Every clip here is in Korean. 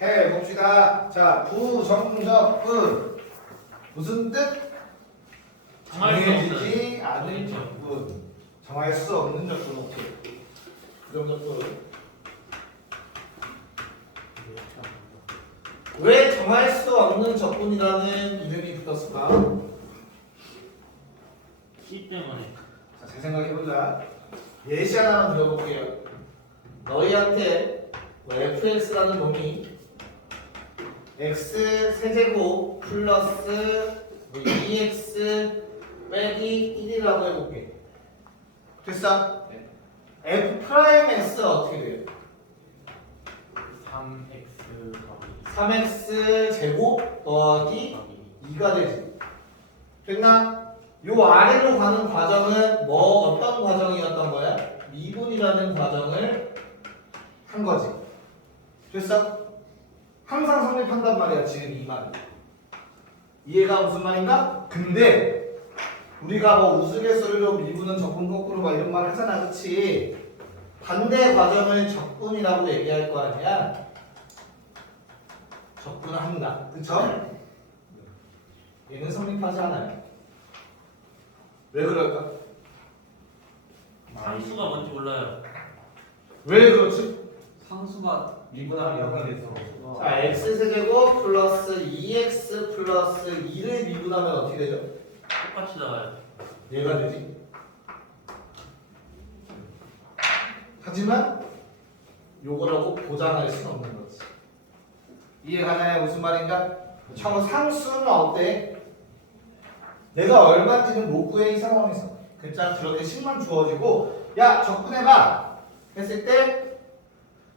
해봅시다. 자, 부정적분 무슨 뜻? 정해지지 않은 적분. 정할 수 없는 적분. 오케이. 부정적분. 왜 정할 수 없는 적분이라는 이름이 붙었을까? C 때문에. 자, 잘 생각해보자. 예시 하나만 들어볼게요. 너희한테 fx라는 놈이 x 세제곱 플러스 2x 빼기 1이라고 해볼게. 됐어? 네. f 프라임 x 어떻게 돼요? 3x 더하기 3x 제곱 더하기 더하기 2가 되지. 됐나? 요 아래로 가는 과정은 뭐 어떤 과정이었던 거야? 미분이라는 과정을 한 거지. 됐어? 항상 성립한단 말이야. 지금 이 말이. 이해가 무슨 말인가? 근데 우리가 뭐 우스갯소리로 미분은 적분 거꾸로 막 이런 말 하잖아. 그치? 반대 과정을 적분이라고 얘기할 거 아니야? 적분한다. 그쵸? 얘는 성립하지 않아요. 왜 그럴까? 상수가 뭔지 몰라요. 왜 그렇지? 상수가 미분하면 0이 돼서 자, x세제곱 플러스 2x 플러스 2를 미분하면 어떻게 되죠? 똑같이 나와요. 얘가 되지. 하지만 요거라고 보장할 수는 없는 거지. 이해가나요? 무슨 말인가? 상수는 어때? 내가 얼마인지는 못 구해. 이 상황에서 글자 그렇게 식만 주어지고 야 적분해봐 했을 때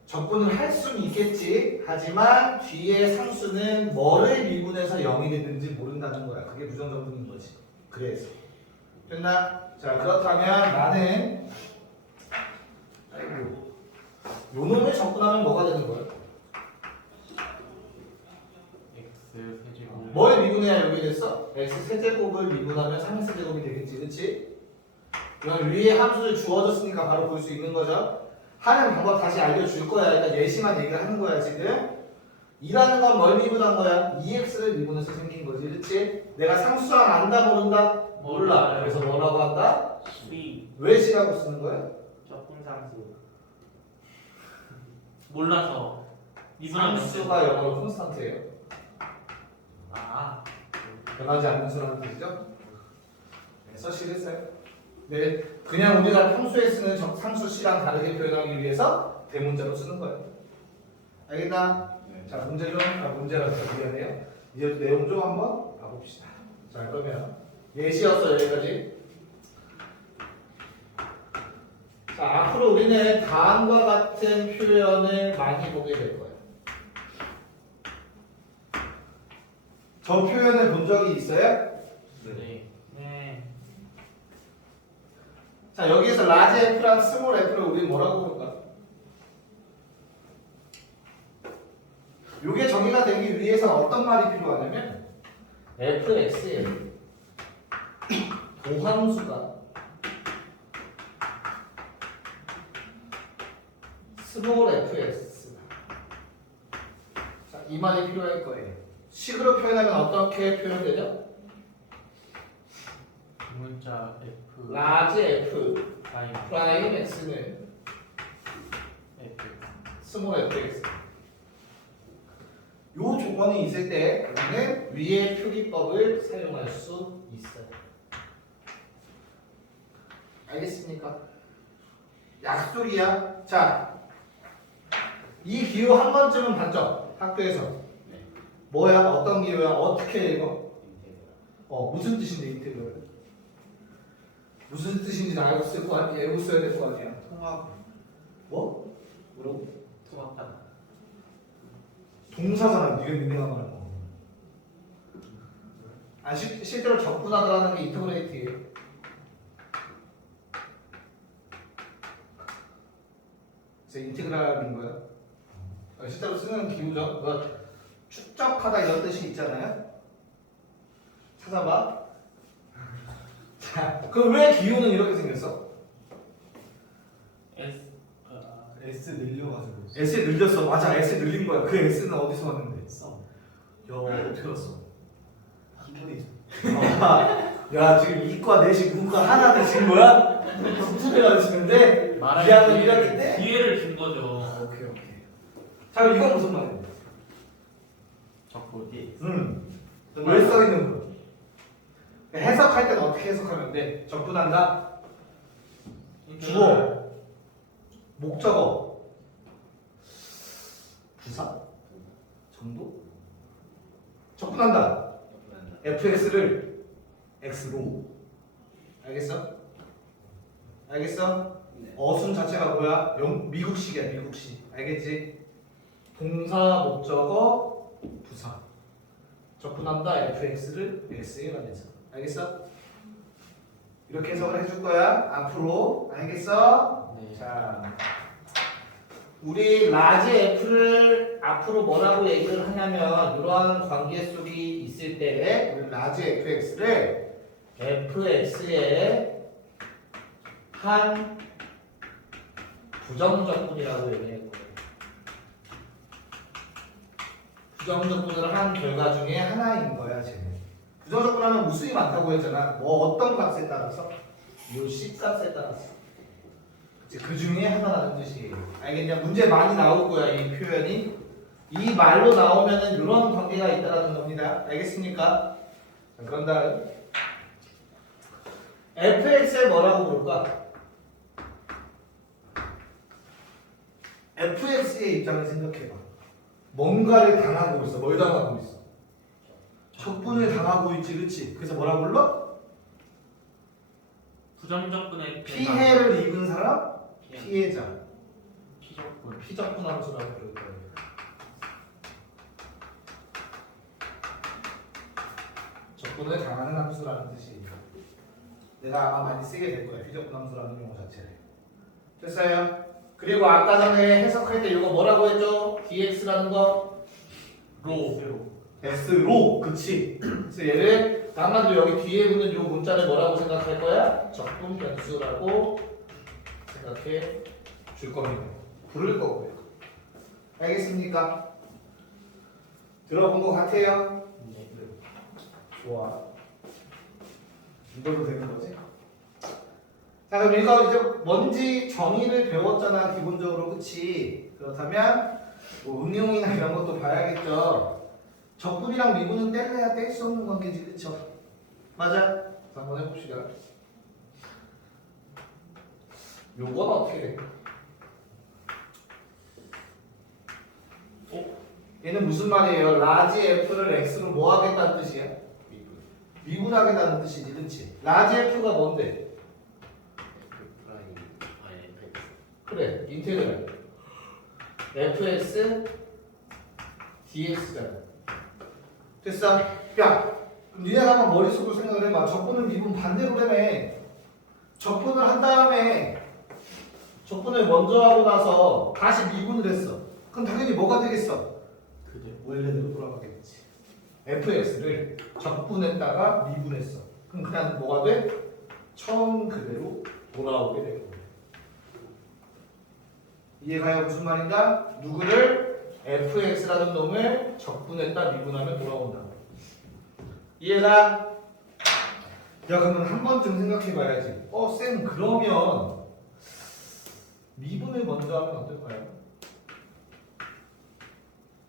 적분을 할 수는 있겠지. 하지만 뒤에 상수는 뭐를 미분해서 0이 됐는지 모른다는 거야. 그게 부정적분인 거지. 그래서 됐나? 자, 그렇다면 나는 아이고 요 놈을 적분하면 뭐가 되는 거야? x 세제곱. 뭘 미분해야 여기 됐어? x 세제곱을 미분하면 3x제곱이 되겠지. 그치? 이건 위에 함수를 주어졌으니까 바로 볼 수 있는 거죠. 하는 방법 다시 알려줄 거야. 그러니까 예시만 얘기를 하는 거야 지금. 2라는 건 뭘 미분한 거야? 2x를 미분해서 생긴 거지. 그치? 내가 상수항 안다 모른다? 몰라. 그래서 뭐라고 한다? C 왜 C라고 쓰는 거야? 적분 상수. 몰라서. 미분하면 상수가 영어로 콘스탄트예요. 아. 변하지 않는 수라는 뜻이죠? 그래서 C를 써요. 네, 그냥 우리가 평소에 쓰는 상수 C랑 다르게 표현하기 위해서 대문자로 쓰는 거예요. 알겠나? 자, 문제라서 미안해요. 이제 내용 좀 한번 봐봅시다. 자, 그러면 예시였어 여기까지. 자, 앞으로 우리는 다음과 같은 표현을 많이 보게 될 거예요. 저 표현을 본 적이 있어요? 네. 네. 자, 여기에서 라지 F랑 스몰 F를 우리 뭐라고 부를까? 요게 정의가 되기 위해서 어떤 말이 필요하냐면 fx에 도함수가 스몰 fx. 자, 이 말이 필요할 거예요. 식으로 표현하면 어떻게 표현되죠? 문자 F 라지 F 프라임 프라임 x는 F. 스몰 fx. 요 조건이 있을 때 우리는 위의 표기법을 사용할 수 있어요. 알겠습니까? 약속이야. 자, 이 기호 한 번쯤은 봤죠? 학교에서. 네. 뭐야? 어떤 기호야? 어떻게 읽어? 무슨 뜻인데 인테그럴? 무슨 뜻인지 알고 쓸 거 아니야? 알고 써야 될 거 아니야? 통합 뭐? 뭐라고? 통합하다. 동사잖아. 네가 민행한 거는 뭐. 아, 실제로 적분하다라는 게 인터그레이트예요. 그래서 인테그랄인 거야. 실제로 쓰는 기호죠. 뭐 축적하다 이런 뜻이 있잖아요. 찾아봐. 자, 그럼 왜 기호는 이렇게 생겼어? S S 늘려가지고. S에 늘렸어. 맞아. S에 늘린 거야. 그 S는 어디서 왔는데? 써. 야, 어떻게 알았어? 한편에 있어. 야, 지금 이과 내신 문과 하나 되신 거야? 수수배가 되시는데? 말할 2학년 1학기 때? 기회를 준 거죠. 오케이. 자, 그럼 이건 무슨 말이야? 적고 D. 왜 써있는 거? 해석할 때는 어떻게 해석하면 돼? 적분한다? 주어, 목적어, 부사, 정도? 적분한다. fx를 x로. 알겠어? 알겠어? 네. 어순 자체가 뭐야? 미국식이야, 미국식. 알겠지? 동사, 목적어, 부사. 적분한다. fx를 x에 만들자. 알겠어? 이렇게 해석을 해줄 거야. 앞으로. 알겠어? 네. 자, 우리 라지 f를 앞으로 뭐라고 얘기를 하냐면 이러한 관계 속이 있을 때 우리 라지 fx를 fx의 한 부정적분이라고 얘기해 거예요. 부정적분을 한 결과 중에 하나인 거야, 쟤는. 부정적분하면 무수히 많다고 했잖아. 뭐 어떤 값에 따라서? 요 C 값에 따라서. 그 중에 하나라는 뜻이에요. 알겠냐? 문제 많이 나올 거야, 이 표현이. 이 말로 나오면은 이런 관계가 있다라는 겁니다. 알겠습니까? 자, 그런 다음 fx에 뭐라고 부를까? fx의 입장을 생각해봐. 뭔가를 당하고 있어. 뭘 당하고 있어? 적분을 당하고 있지, 그렇지? 그래서 뭐라 불러? 부정적분의 피해를 입은 사람? 피해자. 피적분. 피적분 함수라고 부를 거예요. 적분을 당하는 함수라는 뜻이에요. 내가 아마 많이 쓰게 될 거예요. 피적분 함수라는 용어 자체를. 됐어요? 그리고 아까 전에 해석할 때 이거 뭐라고 했죠? dx라는 거? 로. S로, 그치? 그래서 얘를 다만도 여기 뒤에 붙는 이 문자를 뭐라고 생각할 거야? 적분 변수라고 생각해 줄 겁니다. 부를 거고요. 알겠습니까? 들어본 것 같아요? 네. 좋아. 이걸로 되는 거지? 자, 그럼 이거 이제 뭔지 정의를 배웠잖아, 기본적으로. 그치? 그렇다면 뭐 응용이나 이런 것도 봐야겠죠. 적분이랑 미분은 뗄래야 뗄 수 없는 관계지, 그쵸? 맞아? 자, 한번 해봅시다. 요건 어떻게 돼? 얘는 무슨 말이에요? 라지 f를 x로 뭐 하겠다는 뜻이야? 미분하겠다는 뜻이지, 그치? 라지 f가 뭔데? 그래, 인테그랄 fx dx잖아. 됐어? 야, 그럼 니네가 한번 머릿속으로 생각을 해봐. 적분을 미분 반대로 되네. 적분을 한 다음에 적분을 먼저 하고 나서 다시 미분을 했어. 그럼 당연히 뭐가 되겠어? 그대. 원래대로 돌아가겠지. fx를 적분했다가 미분했어. 그럼 그냥 뭐가 돼? 처음 그대로 돌아오게 되는 거야. 이해가요? 무슨 말인가? 누구를? fx라는 놈을 적분했다 미분하면 돌아온다. 이해가? 야, 그러면 한 번쯤 생각해봐야지. 쌤, 그러면 미분을 먼저 하면 어떨까요?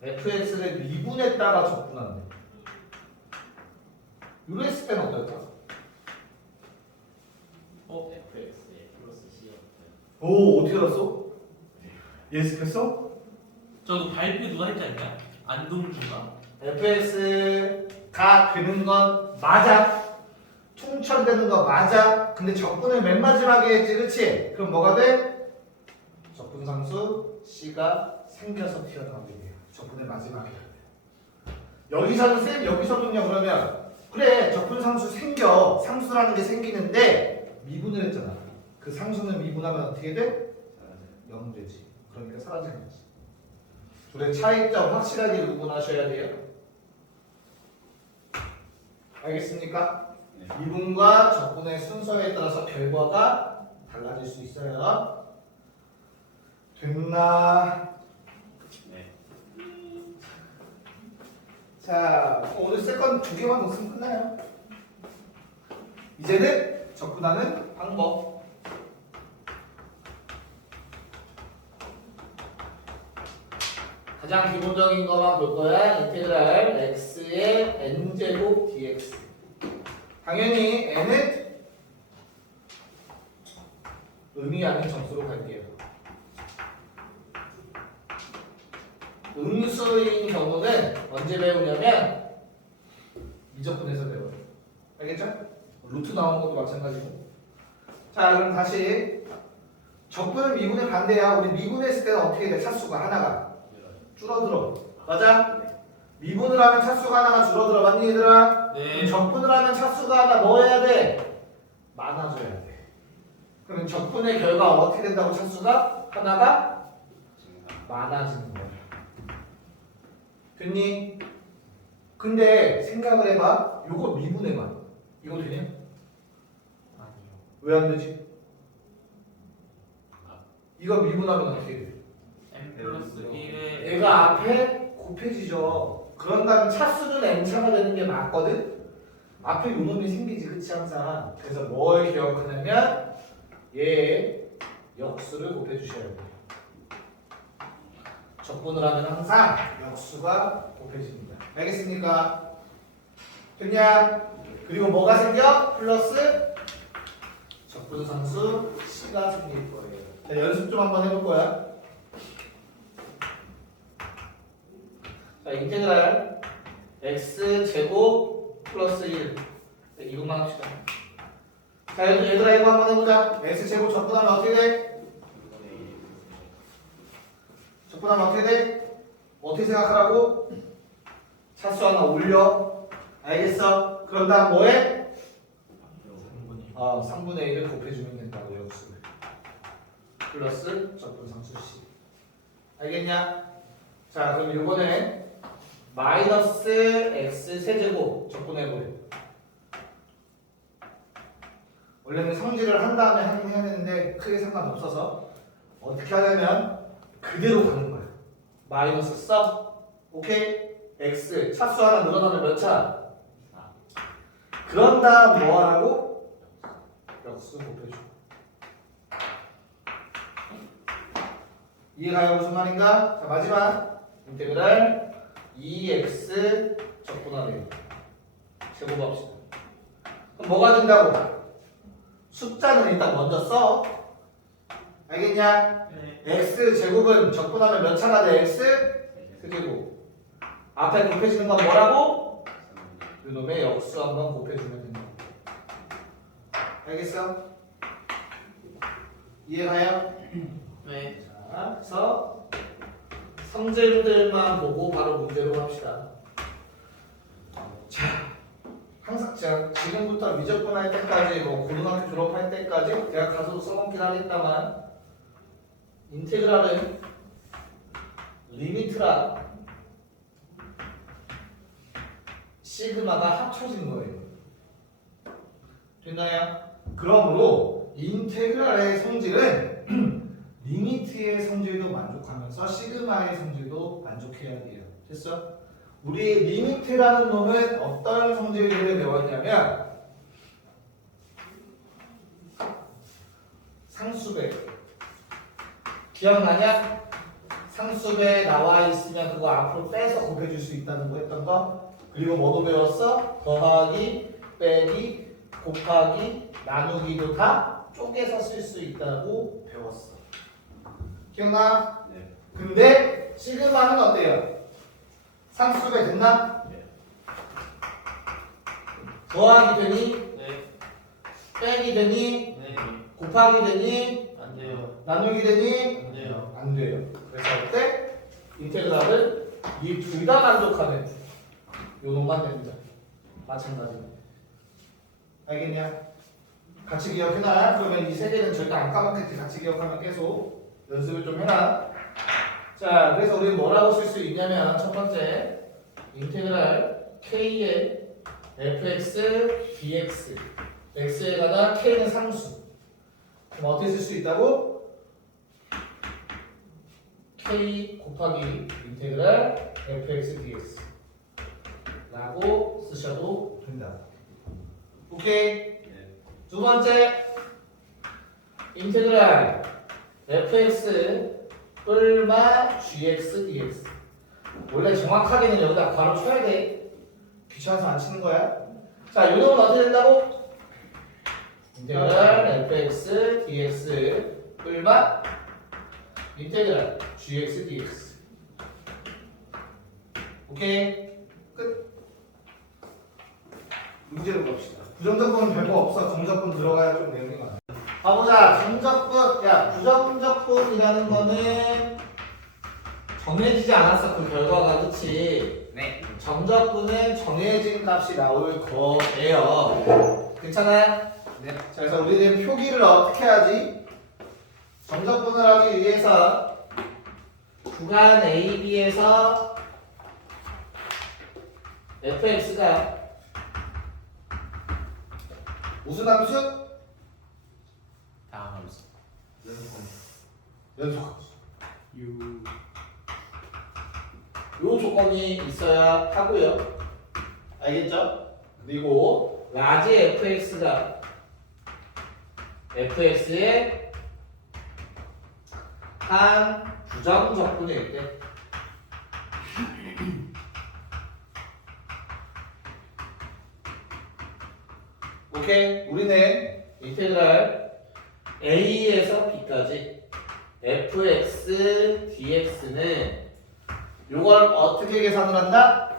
fx를 미분했다가 적분한대. 이랬을 때는 어떨까? fx에 플러스 c였어요. 오, 어떻게 알았어? 예습했어? 저도 발표 누가 했지 않냐? 안동주가. fx가 되는 건 맞아. 총천되는 거 맞아. 근데 적분을 맨 마지막에 했지, 그치? 그럼 뭐가 돼? 적분상수 c가 생겨서 튀어나오게 돼요. 적분의 마지막에. 여기서는 쌤, 여기서는요, 그러면 그래, 적분상수 생겨. 상수라는 게 생기는데 미분을 했잖아. 그 상수는 미분하면 어떻게 돼? 0 되지. 그러니까 사라지는 거지. 둘의 차이점 확실하게 구분하셔야 돼요. 알겠습니까? 네. 미분과 적분의 순서에 따라서 결과가 달라질 수 있어요. 됐나? 네. 자, 오늘 세컨 2개만 더 쓰면 끝나요. 이제는 접근하는 방법. 가장 기본적인 것만 볼 거야. 인테그랄 x의 n제곱 dx. 당연히 n은 의미하는 점수로 갈게요. 음수인 경우는 언제 배우냐면 미적분에서 배워요. 알겠죠? 루트 나오는 것도 마찬가지고. 자, 그럼 다시 적분은 미분의 반대야. 우리 미분했을 때는 어떻게 돼? 차수가 하나가 줄어들어. 맞아? 미분을 하면 차수가 하나가 줄어들어. 맞니 얘들아? 네. 그럼 적분을 하면 차수가 하나 뭐 해야 돼? 많아져야 돼. 그럼 적분의 결과 어떻게 된다고? 차수가 하나가 많아지는 거야. 됐니? 근데 생각을 해봐. 요거 미분해봐. 이거 되냐? 아니요. 왜 안 되지? 이거 미분하면 어떻게 돼? n 플러스 1에 얘가 앞에 곱해지죠. 그런다면 차수는 n차가 되는 게 맞거든? 앞에 요놈이 생기지, 그치, 항상. 그래서 뭘 기억하냐면 얘의 역수를 곱해주셔야 돼요. 적분을 하면 항상 역수가 곱해집니다. 알겠습니까? 됐냐? 그리고 뭐가 생겨? 플러스 적분상수 C가 생길 거예요. 자, 연습 좀 한번 해볼 거야. 자, 인테그랄 x제곱 플러스 1. 이것만 합시다. 자, 얘들아 이거 한번 해보자. x제곱 적분하면 어떻게 돼? 적분하면 어떻게 돼? 어떻게 생각하라고? 차수 하나 올려. 알겠어? 그런 다음 뭐해? 3분의 1을 곱해주면 된다고, 역수를. 플러스 적분상수 C. 알겠냐? 자, 그럼 이번에 마이너스 x 세제곱 적분해보래. 원래는 성질을 한 다음에 하긴 해야 되는데 크게 상관없어서 어떻게 하냐면 그대로 가는 거야. 마이너스 써. 오케이? x 차수 하나 늘어나면 몇 차? 그런 다음 뭐 하라고? 역수 곱해줘. 이해가요? 무슨 말인가? 자, 마지막 인테그랄 2x 적분하래요. 제곱합시다. 그럼 뭐가 된다고? 숫자는 일단 먼저 써. 알겠냐? 네. x 제곱은 적분하면 몇 차가 돼? x 세제곱. 앞에 곱해지는 건 뭐라고? 이놈의 역수 한번 곱해주면 된다. 알겠어? 이해가요? 네. 자, 그래서 성질들만 보고 바로 문제로 합시다. 자, 항상 제가 지금부터 미적분 할 때까지, 뭐 고등학교 졸업할 때까지 대학 가서도 써먹긴 하겠다만 인테그랄은 리미트라 시그마가 합쳐진 거예요. 됐나요? 그러므로 인테그랄의 성질은 리미트의 성질도 만족하면서 시그마의 성질도 만족해야 돼요. 됐어? 우리 리미트라는 놈은 어떤 성질들을 배웠냐면 상수배. 기억나냐? 상수배 나와 있으면 그거 앞으로 빼서 곱해줄 수 있다는 거 했던 거. 그리고 뭐도 배웠어? 더하기, 빼기, 곱하기, 나누기도 다 쪼개서 쓸 수 있다고 배웠어. 기억나? 네. 근데 시그마는 어때요? 상수배 됐나? 네. 더하기 되니? 네. 빼기 되니? 네. 곱하기 되니? 안 돼요. 나누기 되니? 안 돼요. 안 돼요. 그래서 어때? 인테그랄은 이 둘 다 만족하는 요놈만 됩니다. 마찬가지로. 알겠냐? 같이 기억해놔. 그러면 이 세 개는 절대 안 까먹겠지. 같이 기억하면 계속 연습을 좀 해놔. 자, 그래서 우리는 뭐라고 쓸 수 있냐면 첫 번째 인테그랄 k의 fx dx x에 관한 k는 상수. 그럼 어떻게 쓸 수 있다고? k 곱하기 인테그랄 fx dx 라고 쓰셔도 된다. 오케이. 두 번째 인테그랄 fx 뿔마 gx dx. 원래 정확하게는 여기다 괄호 쳐야 돼. 귀찮아서 안 치는 거야. 자, 이 놈은 어떻게 된다고? 인테그랄 fx dx 뿔마 인테그랄 gx dx. 오케이. 끝. 문제로 갑시다. 부정적분은 별거 없어. 정적분 들어가야 좀 내용이 많아. 가보자. 정적분. 야, 부정적분이라는 거는 정해지지 않았어. 그 결과가. 그치? 네. 정적분은 정해진 값이 나올 거예요. 괜찮아요? 네. 자, 그래서 우리는 표기를 어떻게 하지? 정적분을 하기 위해서 구간 AB에서 fx가 무슨 함수? 다음 함수. 연속함수. 유. 요 조건이 있어야 하고요. 알겠죠? 그리고 라지 fx가 fx의 한 부정적분일 때 오케이. 우리는 인테그랄 a에서 b까지 fx dx는 요걸 어떻게 계산을 한다?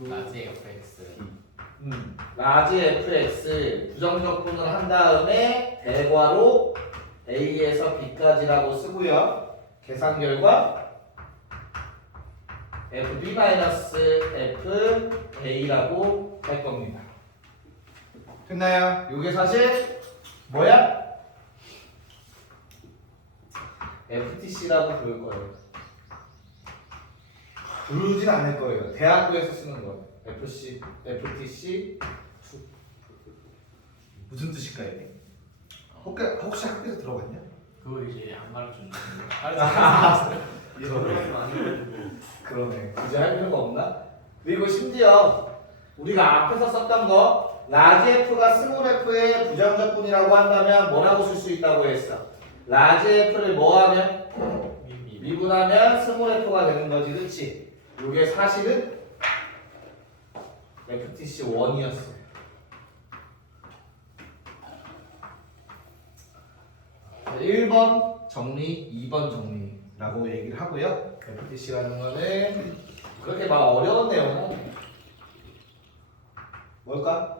라지 fx. 라지 fx 부정적분을 한 다음에 대괄호 a에서 b까지라고 쓰고요. 계산 결과 fb-fa라고 할 겁니다. 됐나요? 이게 사실 뭐야? FTC라고 부를 거예요. 부르진 않을 거예요. 대학교에서 쓰는 거예요. FTC 무슨 뜻일까요? 혹시 학교에서 들어봤냐? 그거 이제 안 가르쳐주는 거. 그러네. 굳이 할 필요가 없나? 그리고 심지어 우리가 앞에서 썼던 거 라지 F가 스몰 F의 부정적분이라고 한다면 뭐라고 쓸 수 있다고 했어? 라지 F를 뭐 하면? 미분하면 스몰 F가 되는 거지, 그치? 이게 사실은 FTC1이었어. 자, 1번 정리, 2번 정리라고 얘기를 하고요. FTC라는 거는 그렇게 막 어려운 내용은 아니에요. 뭘까?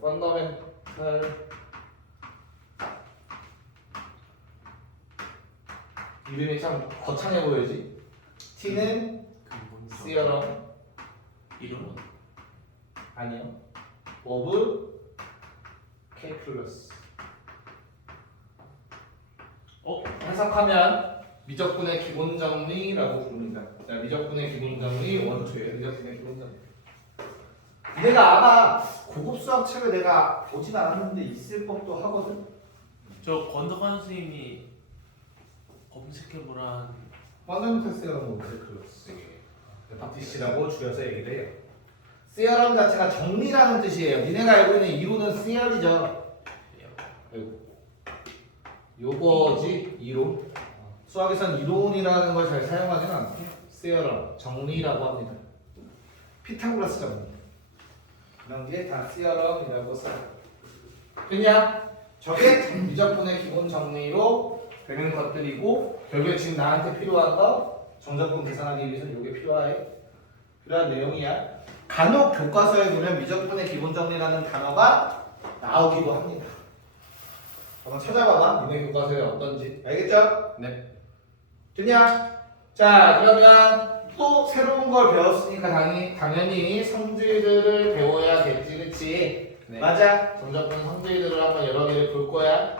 펀더멘탈 이름이 참 거창해 보이지? T는 시어럼 이름은 아니요. 오브 K플러스. 해석하면 미적분의 기본 정리라고 부릅니다. 자, 미적분의 기본 정리 원투예요. 미적분의 기본 정리. 내가 아마 고급 수학 책을 내가 보진 않았는데 있을 법도 하거든. 저 권덕환 선생님이 검색해보란. 펀더멘탈 시어럼 오브 K플러스. FTC라고 줄여서 얘기를 해요. 시어럼 자체가 정리라는 뜻이에요. 니네가 알고 있는 이론은 시어리죠. 요거지 이론. 수학에선 이론이라는 걸 잘 사용하지는 않고 시어럼 정리라고 합니다. 피타고라스 정리 이런 게 다 시어럼이라고 써요. 그냥 저게 미적분의 기본 정리로 되는 것들이고 결국에 지금 나한테 필요한 거 정적분 계산하기 위해서 이게 필요한 내용이야. 간혹 교과서에 보면 미적분의 기본 정리라는 단어가 나오기도 합니다. 한번 찾아봐봐. 니네 교과서에 어떤지. 알겠죠? 네. 됐냐? 자, 그러면 또 새로운 걸 배웠으니까 당연히 성질들을 배워야겠지, 그치? 네. 맞아. 정적분 성질들을 한번 여러 개를 볼 거야.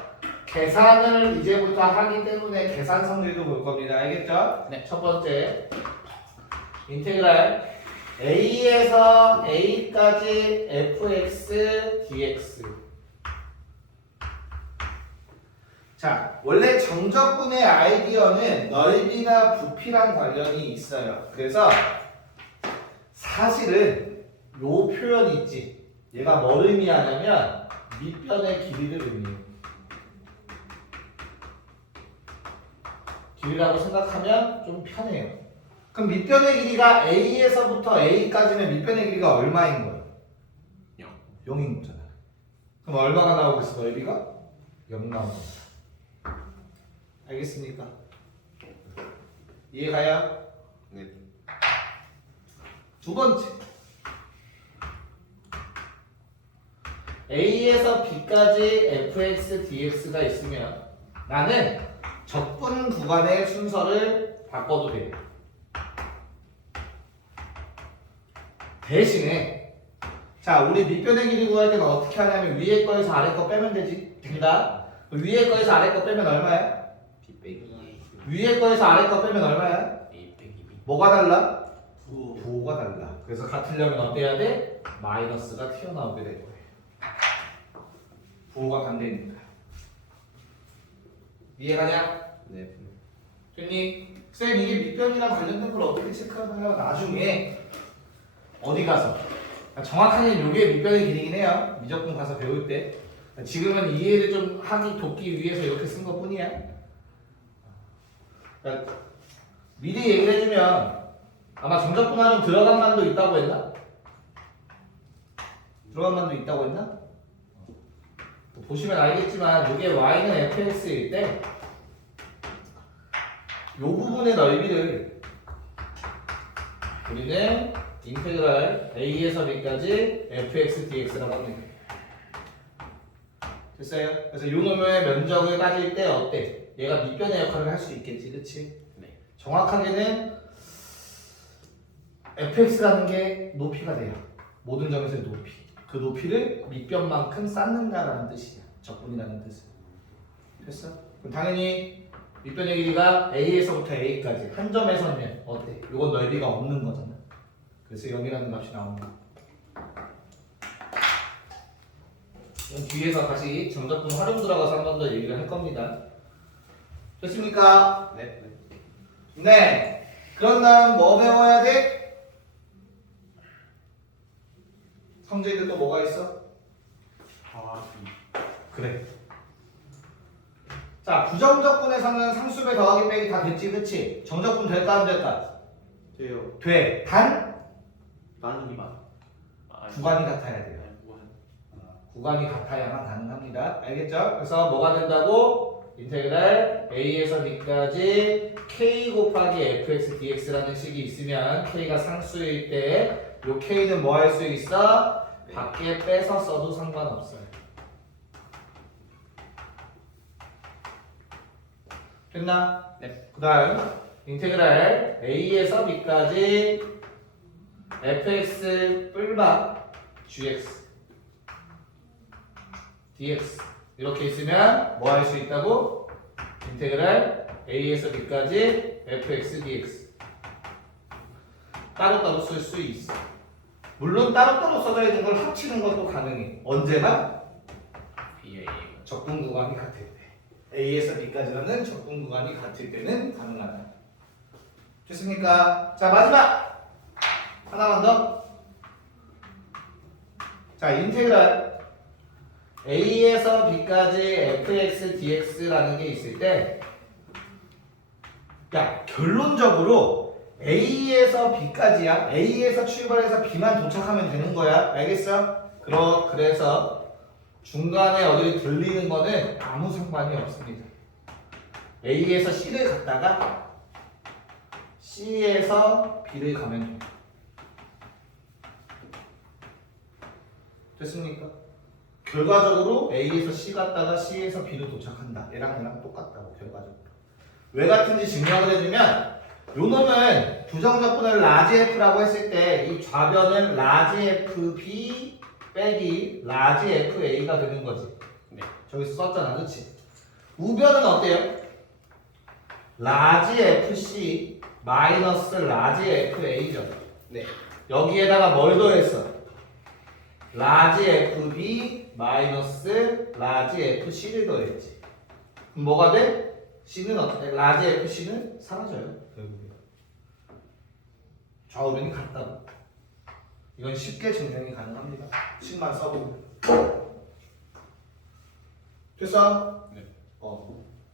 계산을 이제부터 하기 때문에 계산 성질도 볼 겁니다. 알겠죠? 네. 첫 번째, 인테그랄 a에서 a까지 fx dx 자, 원래 정적분의 아이디어는 넓이나 부피랑 관련이 있어요. 그래서 사실은 요 표현 있지. 얘가 뭘 의미하냐면 밑변의 길이를 의미해요. 길이라고 생각하면 좀 편해요. 그럼 밑변의 길이가 A에서부터 A까지는 밑변의 길이가 얼마인 거예요? 0인 거잖아. 그럼 얼마가 나오겠어, 넓이가? 0 나오는 거야. 알겠습니까? 이해가요? 네. 두 번째. A에서 B까지 fx, dx가 있으면 나는 적분 구간의 순서를 바꿔도 돼요. 대신에 자, 우리 밑변의 길이 구할 때는 어떻게 하냐면 위에 거에서 아래 거 빼면 되지. 된다. 위에 거에서 아래 거 빼면 얼마야? B 빼기 위에 거에서 아래 거 빼면 얼마야? A 빼기 B. 뭐가 달라? 부. 부호가 달라. 그래서 같으려면 어때야 돼? 마이너스가 튀어나오게 될 거예요. 부호가 반대니까. 이해가냐? 네. 됐니? 쌤 이게 밑변이랑 관련된 걸 어떻게 체크하나요? 나중에 어디 가서 정확하게는 이게 밑변의 길이긴 해요. 미적분 가서 배울 때. 지금은 이해를 좀 하기 돕기 위해서 이렇게 쓴 것 뿐이야. 그러니까 미리 얘기를 해주면 아마 정적분 활용 들어간 만도 있다고 했나? 들어간 만도 있다고 했나? 보시면 알겠지만 이게 y는 fx일 때 이 부분의 넓이를 우리는 인테그랄 a에서 b까지 fx dx라고 합니다. 됐어요? 그래서 이 놈의 면적을 따질 때 어때? 얘가 밑변의 역할을 할 수 있겠지, 그치? 네. 정확하게는 fx라는 게 높이가 돼요. 모든 점에서의 높이. 그 높이를 밑변만큼 쌓는다라는 뜻이야. 적분이라는 뜻은. 됐어? 그럼 당연히 밑변의 길이가 a에서부터 a까지 한 점에서는 어때? 이건 넓이가 없는 거잖아. 그래서 0이라는 값이 나오는 거야. 그럼 뒤에서 다시 정적분 활용 들어가서 한 번 더 얘기를 할 겁니다. 됐습니까? 네. 네. 그런 다음 뭐 배워야 돼? 성질들 또 뭐가 있어? 그래. 자, 부정적분에서는 상수배 더하기 빼기 다 됐지, 그치? 정적분 될까 안 될까? 돼요. 돼. 단 나누기만. 구간이 같아야 돼요. 구간이 같아야만 가능합니다. 알겠죠? 그래서 뭐가 된다고? 인테그랄 a에서 b까지 k 곱하기 fx dx라는 식이 있으면 k가 상수일 때 요 k는 뭐 할 수 있어? 밖에 빼서 써도 상관없어요. 됐나? 네. 그 다음 인테그랄 a에서 b까지 fx 뿔박 gx dx 이렇게 있으면 뭐 할 수 있다고? 인테그랄 a에서 b까지 fx dx 따로따로 쓸 수 있어. 물론 따로따로 써져 있는 걸 합치는 것도 가능해. 언제나? B에 적분 구간이 같을 때. a에서 b까지라는 적분 구간이 같을 때는 가능하다. 됐습니까? 자, 마지막 하나만 더. 자, 인테그랄 a에서 b까지 fx dx라는 게 있을 때, 야, 결론적으로 a에서 b까지야. a에서 출발해서 b만 도착하면 되는 거야. 알겠어? 그래서 중간에 어디를 들리는 거는 아무 상관이 없습니다. a에서 c를 갔다가 c에서 b를 가면 돼. 됐습니까? 결과적으로 A에서 C 갔다가 C에서 B로 도착한다. 얘랑 똑같다고 결과적으로. 왜 같은지 증명을 해주면 요 놈은 부정적분을 라지 F라고 했을 때 이 좌변은 라지 FB 빼기 라지 FA가 되는 거지. 네. 저기서 썼잖아, 그렇지? 우변은 어때요? 라지 FC 마이너스 라지 FA죠. 네. 여기에다가 뭘 더했어? 라지 FB 마이너스 라지 FC를 더했지. 뭐가 돼? C는 어떻게? 라지 FC는 사라져요. 결국에. 좌우변이 같다고. 이건 쉽게 증명이 가능합니다. 식만 써보면. 됐어? 네.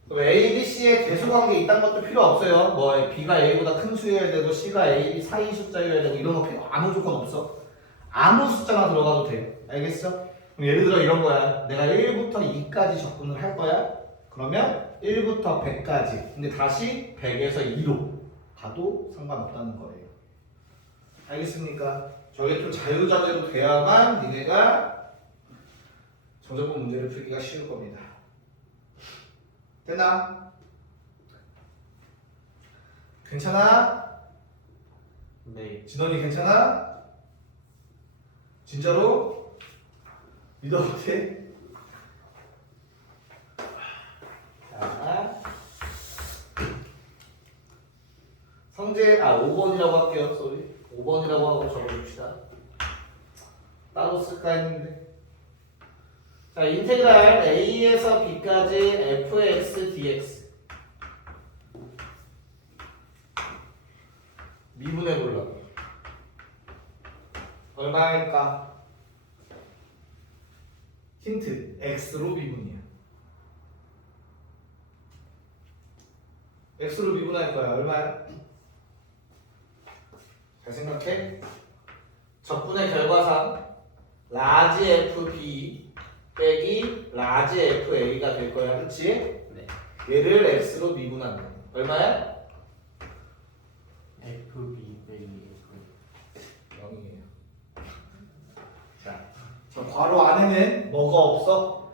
그럼 A, B, C의 대수관계 있다는 것도 필요 없어요. 뭐 B가 A보다 큰 수여야 되고 C가 A, B 사이 숫자여야 되고 이런 거 필요 아무 조건 없어. 아무 숫자나 들어가도 돼. 알겠어? 그럼 예를 들어 이런 거야. 내가 1부터 2까지 접근을 할 거야. 그러면 1부터 100까지. 근데 다시 100에서 2로 가도 상관없다는 거예요. 알겠습니까? 저게 좀 자유자재로 돼야만 니네가 정적분 문제를 풀기가 쉬울 겁니다. 됐나? 괜찮아? 네. 진원이 괜찮아? 진짜로? 믿어볼게. 자, 성재 5번이라고 할게요. 쏘리 5번이라고 하고 적어줍시다. 따로 쓸까 했는데. 자, 인테그랄 A에서 B까지 fx dx 미분해 보려고. 얼마일까? 힌트, x로 미분이야. x로 미분할 거야. 얼마야? 잘 생각해. 적분의 결과상 라지 fb 빼기 라지 fa가 될 거야. 그렇지? 네. 얘를 x로 미분한다. 얼마야? FB 빼기 F. 0이에요. 자, 저 괄호 안에는 뭐가 없어?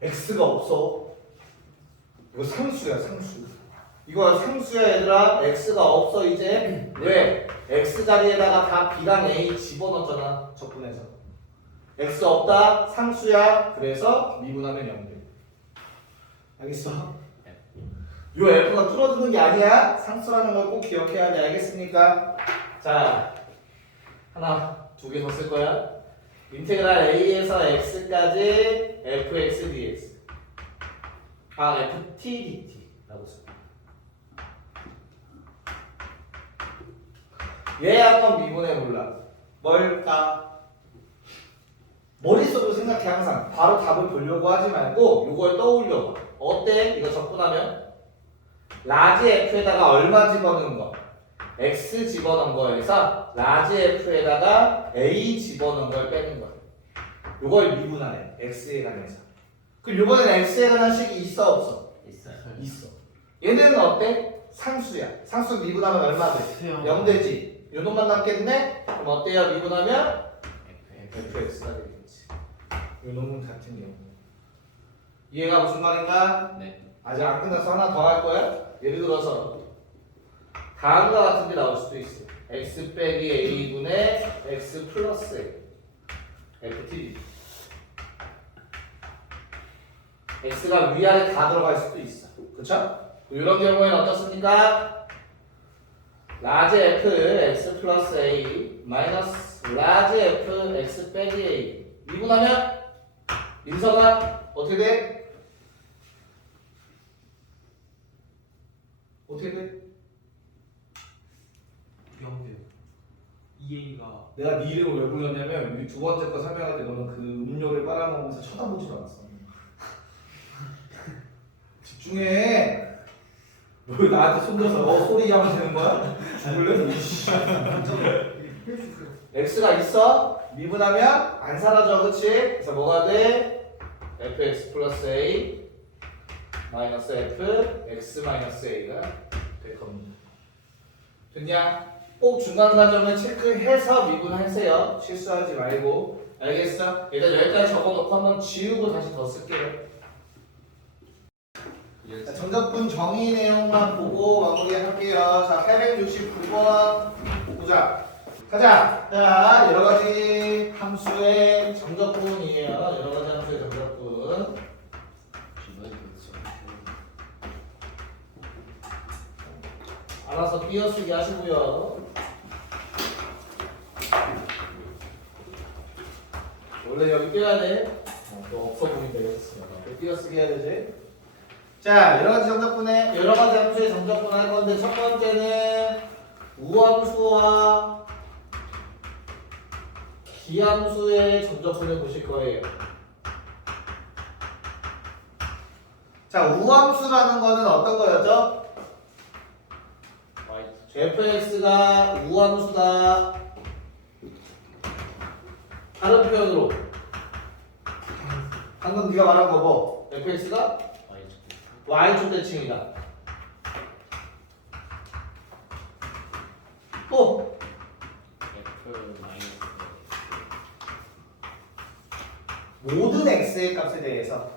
x가 없어. 이거 상수야, 상수. 이거 상수야, 얘들아. x가 없어, 이제. 왜? x 자리에다가 다 b랑 a 집어넣었잖아, 적분해서. x 없다, 상수야. 그래서 미분하면 0돼. 알겠어? 요 f가 뚫어주는 게 아니야. 상수라는 걸 꼭 기억해야 돼. 알겠습니까? 자, 하나, 두 개 더 쓸 거야. 인테그랄 a에서 x까지 fx dx. ft dt라고 써. 얘 한번 미분해 볼라. 뭘까? 머릿속으로 생각해 항상. 바로 답을 보려고 하지 말고 요걸 떠올려 봐. 어때? 이거 적분하면 라지 f에다가 얼마 집어넣은 거? x 집어넣은 거에서 라지 f에다가 a 집어넣은 걸 빼는 거야. 요걸 미분하네. x에 관해서. 그럼 요번엔 x에 관한 식이 있어 없어? 있어요. 있어. 얘는 어때? 상수야. 상수 미분하면 얼마 돼? 0 되지. 요 놈만 남겠네? 그럼 어때요? 미분하면 fx가 되겠지. 요 놈은 같은 경우. 이해가 무슨 말인가? 네. 아직 안 끝나서 하나 더 할 거야? 예를 들어서 다음과 같은 게 나올 수도 있어. x 빼기 a분의 x 플러스 a ft x가 위아래 다 들어갈 수도 있어. 그쵸? 이런 경우에는 어떻습니까? 라지 f x 플러스 a 마이너스 라지 f x 빼기 a 미분하면 민서가 어떻게 돼? 어떻게 돼? 0돼요. EA가 내가 네 이름을 왜 불렀냐면 이 두 번째 거 설명할 때 너는 그 음료를 빨아먹으면서 쳐다보질 않았어. 집중해. 너 왜 나한테 손들어서 소리 하면 되는 거야? 죽을래? x가 있어? 미분하면 안 사라져, 그치? 그래서 뭐가 돼? fx 플러스 a 마이너스 f x 마이너스 a가 될 겁니다. 됐냐? 꼭 중간 과정을 체크해서 미분하세요. 실수하지 말고. 알겠어? 일단 여기까지 적어놓고 한번 지우고 다시 더 쓸게요. 자, 정답분 정의 내용만 보고 마무리할게요. 자, 869번 보자. 가자. 자, 여러 가지 함수의 정답분이에요. 여러 가지 함수의 정답분. 알아서 띄어쓰기 하시고요. 원래 여기 떼야 돼. 또 없어 보인다 이랬으면 또 띄어쓰기 해야 되지. 자, 여러 가지 정적분에 여러 가지 함수의 정적분 할 건데 첫 번째는 우함수와 기함수의 정적분을 보실 거예요. 자, 우함수라는 거는 어떤 거였죠? fx가 우함수다. 다른 표현으로 방금 네가 말한 거 뭐? fx가 y축 대칭이다. 또 F 마이너스 모든 x의 값에 대해서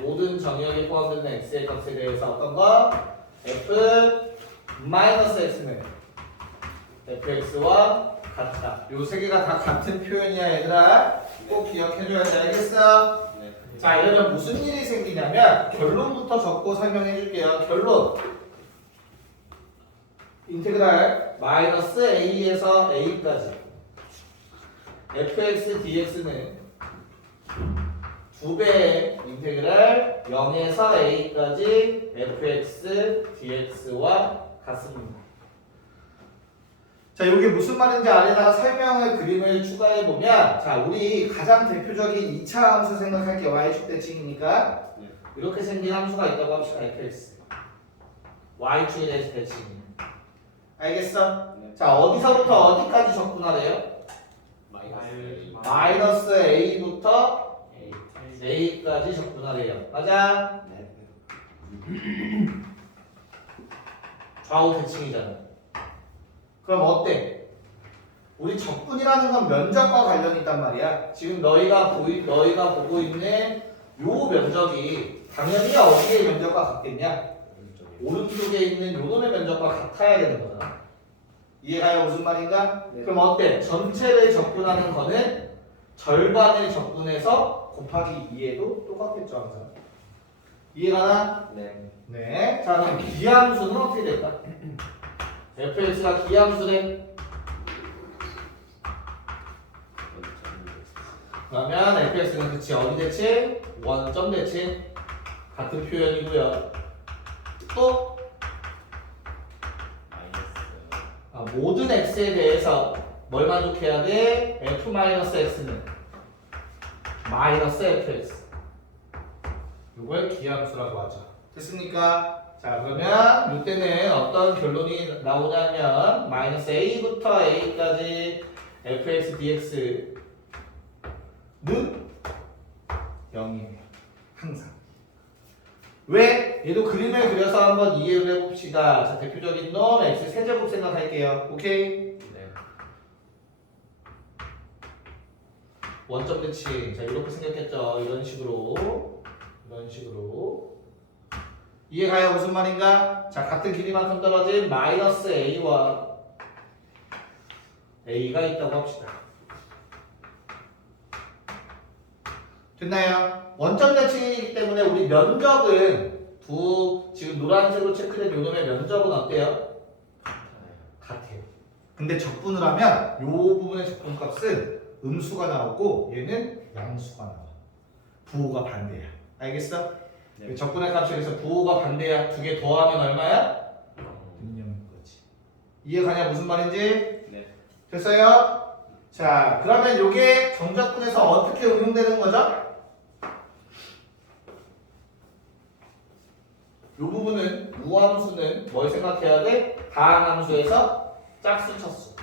모든 정역에 포함되는 x의 값에 대해서 어떤 거? f 마이너스 x는 fx와 같다. 요 세 개가 다 같은 표현이야 얘들아. 꼭 기억해줘야지. 알겠어? 네. 자, 이러면 무슨 일이 생기냐면 결론부터 적고 설명해 줄게요. 결론. 인테그랄 마이너스 a에서 a까지 fx dx는 2배의 인테그랄 0에서 a까지 fx dx와 같습니다. 자, 이게 무슨 말인지 아래다가 설명을 그림을 추가해 보면, 자, 우리 가장 대표적인 2차 함수 생각할게요. y축 대칭이니까 네. 이렇게 이렇게 생긴 함수가 있다고 합시다. fx y축에 대해서 대칭. 알겠어? 네. 자, 어디서부터 어디까지 접근하래요? 마이너스 a부터 a까지 접근하래요. 맞아? 네. 좌우 대칭이잖아. 그럼 어때? 우리 적분이라는 건 면적과 관련이 있단 말이야. 지금 너희가 보고 있는 요 면적이 당연히 어디의 면적과 같겠냐? 오른쪽에 있는 요 놈의 면적과 같아야 되는 거잖아. 이해가요? 무슨 말인가? 네. 그럼 어때? 전체를 접근하는 거는 절반을 접근해서 곱하기 2에도 똑같겠죠, 항상. 이해가나? 네. 네. 자, 그럼 기함수는 어떻게 될까? fx가 기함수래. 그러면 fx는 그치 어디 대칭? 원점 대칭. 같은 표현이고요. 또 모든 x에 대해서 뭘 만족해야 돼? f-x는 마이너스 fx. 이걸 기함수라고 하죠. 됐습니까? 자, 그러면 이때는 어떤 결론이 나오냐면 마이너스 a부터 a까지 fx dx는 0이에요. 항상. 왜? 얘도 그림을 그려서 한번 이해를 해봅시다. 자, 대표적인 놈 x 세제곱 생각할게요. 오케이? 네. 원점 대칭. 자, 이렇게 생겼겠죠. 이런 식으로. 이해가요? 무슨 말인가? 자, 같은 길이만큼 떨어진 마이너스 a와 a가 있다고 합시다. 됐나요? 원점 대칭이기 때문에 우리 면적은 지금 노란색으로 체크된 요놈의 면적은 어때요? 같아요. 근데 적분을 하면 요 부분의 적분값은 음수가 나오고 얘는 양수가 나와. 부호가 반대야. 알겠어? 네. 적분의 값이 그래서 부호가 반대야. 두 개 더하면 얼마야? 능력인 거지. 이해가냐? 무슨 말인지? 네. 됐어요? 자, 그러면 요게 정적분에서 어떻게 응용되는 거죠? 요 부분은 무함수는 뭘 생각해야 돼? 다항함수에서 짝수 쳤수.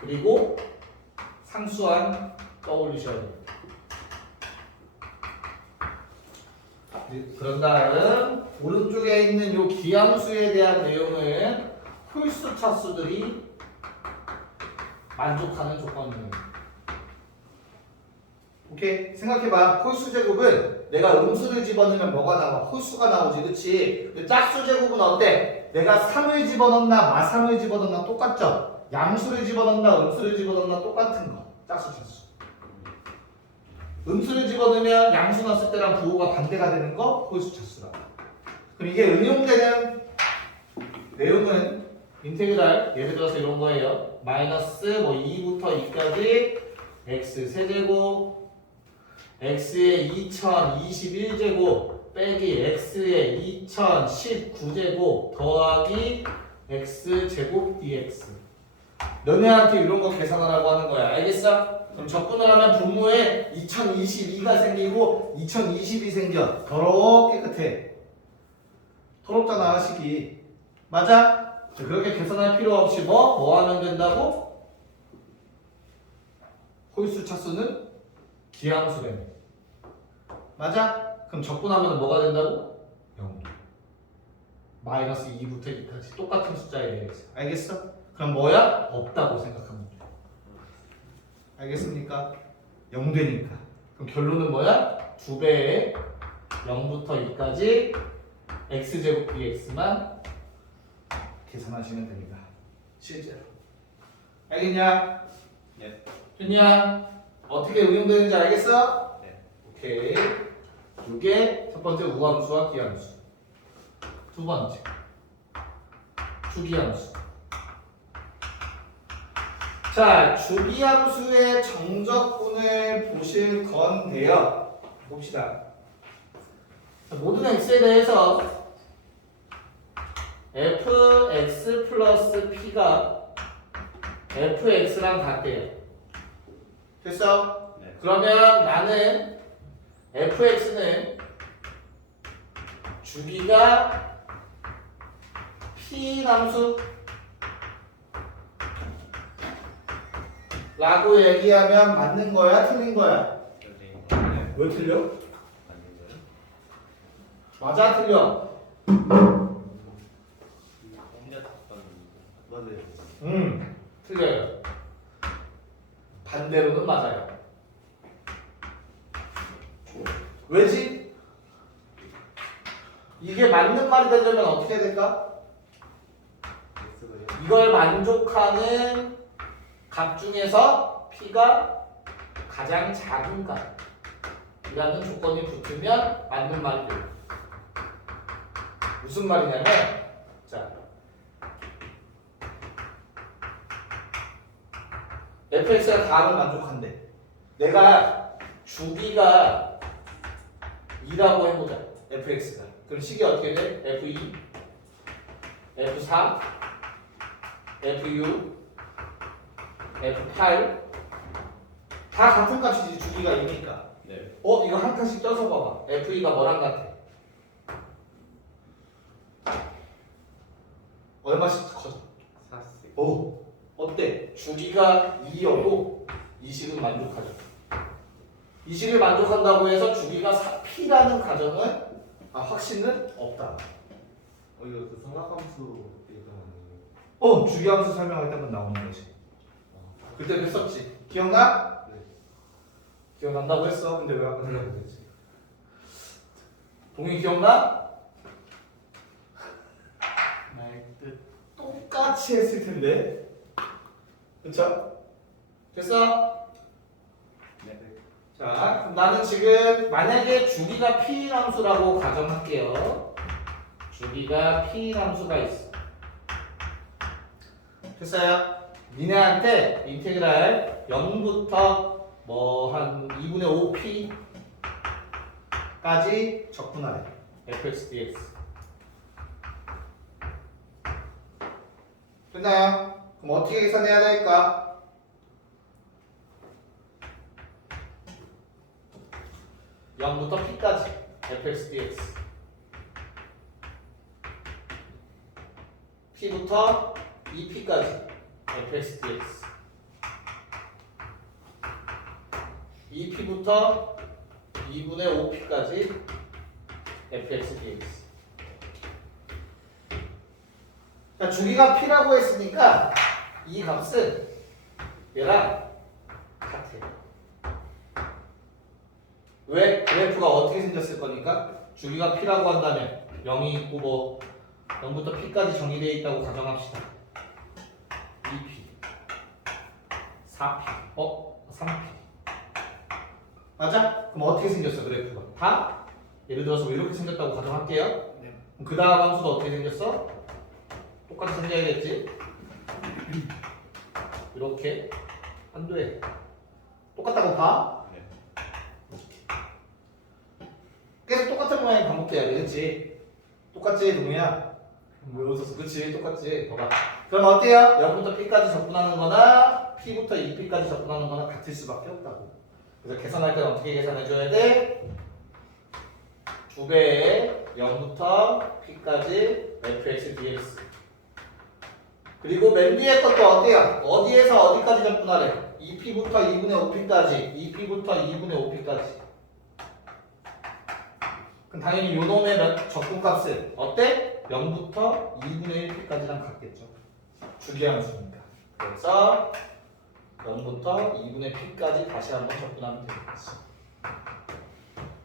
그리고 상수항 떠올리셔야 돼요. 그런 다음 오른쪽에 있는 요 기함수에 대한 내용은 홀수 차수들이 만족하는 조건입니다. 오케이? 생각해봐. 홀수 제곱은 내가 음수를 집어넣으면 뭐가 나와? 홀수가 나오지, 그치? 근데 짝수 제곱은 어때? 내가 3을 집어넣나 마삼을 집어넣나 똑같죠? 양수를 집어넣나 음수를 집어넣나 똑같은 거. 짝수 차수. 음수를 집어넣으면 양수 넣었을 때랑 부호가 반대가 되는 거 홀수 차수라고. 그럼 이게 응용되는 내용은 인테그랄 예를 들어서 이런 거예요. 마이너스 2부터 2까지 x 세제곱 x의 2021제곱 빼기 x의 2019제곱 더하기 x제곱 dx. 너네한테 이런 거 계산하라고 하는 거야. 알겠어? 그럼 적분을 하면 분모에 2022가 생기고 2020이 생겨. 더러워 깨끗해. 더럽잖아 식이. 맞아? 그렇게 계산할 필요 없이 뭐 하면 된다고? 홀수 차수는 기함수래. 맞아? 그럼 적분하면 뭐가 된다고? 0. 마이너스 2부터 2까지 똑같은 숫자에 대해서. 알겠어? 그럼 뭐야? 없다고 생각하면 돼. 알겠습니까? 0 되니까. 그럼 결론은 뭐야? 2배에 0부터 2까지 x제곱 dx만 계산하시면 됩니다. 실제로. 알겠냐? 네. 됐냐? 어떻게 응용되는지 알겠어? 네. 오케이. 이게 첫 번째 우함수와 기함수. 두 번째 주기함수. 자, 주기함수의 정적분을 보실 건데요. 봅시다. 자, 모든 x에 대해서 fx 플러스 p가 fx랑 같대요. 됐어? 네. 그러면 나는 fx는 주기가 p 함수 라고 얘기하면 맞는 거야? 틀린 거야? 네. 왜 틀려? 맞는 거요? 맞아 틀려? 혼자 답변. 맞아요. 틀려요. 반대로는 맞아요. 왜지? 이게 맞는 말이 되려면 어떻게 해야 될까? 이걸 만족하는 값 중에서 p가 가장 작은 값이라는 조건이 붙으면 맞는 말이 돼요. 무슨 말이냐면, 자, fx가 다음을 만족한대. 내가 주기가 2라고 해보자. fx가. 그럼 식이 어떻게 돼? f2, f4, f6, f8 다 같은 값이지. 주기가 2니까. 네. 이거 한 칸씩 떠서 봐봐. f2가 뭐랑 같아? 얼마씩 커져? 4씩. 오, 어때? 주기가 2여도 이 식은 만족하죠. 이 식을 만족한다고 해서 주기가 P라는 가정은 확신은 없다. 이거 그 삼각함수 얘기하는 주기함수 설명할 때만 나오는 거지. 그때도 했었지. 기억나? 네. 기억난다고 했어. 근데 왜 아까 대답 못했지? 동희 기억나? 말뜻 똑같이 했을 텐데. 그쵸? 됐어? 네. 자, 그럼 나는 지금 만약에 주기가 p 함수라고 가정할게요. 주기가 p 함수가 있어. 됐어요? 니네한테 인테그랄 0부터 뭐 한 2분의 5p까지 적분하래. fx dx. 됐나요? 그럼 어떻게 계산해야 될까? (0부터 p까지) fx dx. p부터 2p까지 fx dx. 2p부터 2분의 5p까지 fx dx. 자, 주기가 p라고 했으니까 이 값은 얘랑 같아요. 왜? 그래프가 어떻게 생겼을 거니까? 주기가 p라고 한다면 0이 있고 뭐 0부터 p까지 정의되어 있다고 가정합시다. 2p 4p 3p 맞아? 그럼 어떻게 생겼어 그래프가? 다? 예를 들어서 뭐 이렇게 생겼다고 가정할게요. 네. 그럼 그 다음 함수도 어떻게 생겼어? 똑같이 생겨야겠지? 이렇게 안 돼. 똑같다고 봐? 네. 이렇게. 끝까지 똑같은 모양이 반복돼야 돼, 그치? 똑같지, 동이야? 왜 웃었어? 그치, 똑같지? 봐봐. 그럼 어때요? 0부터 P까지 접근하는 거나 P부터 2P까지 접근하는 거나 같을 수밖에 없다고. 그래서 계산할 때는 어떻게 계산해줘야 돼? 2배의 0부터 P까지 fx dx. 그리고 맨 뒤에 것도 어때요? 어디에서 어디까지 접근하래? 2P부터 2분의 5P까지, 2P부터 2분의 5P까지. 그럼 당연히 요놈의 적분값은 어때? 0부터 2분의 1P까지랑 같겠죠. 주기함수니까. 그래서 0부터 2분의 P까지 다시 한번 접근하면 되겠지.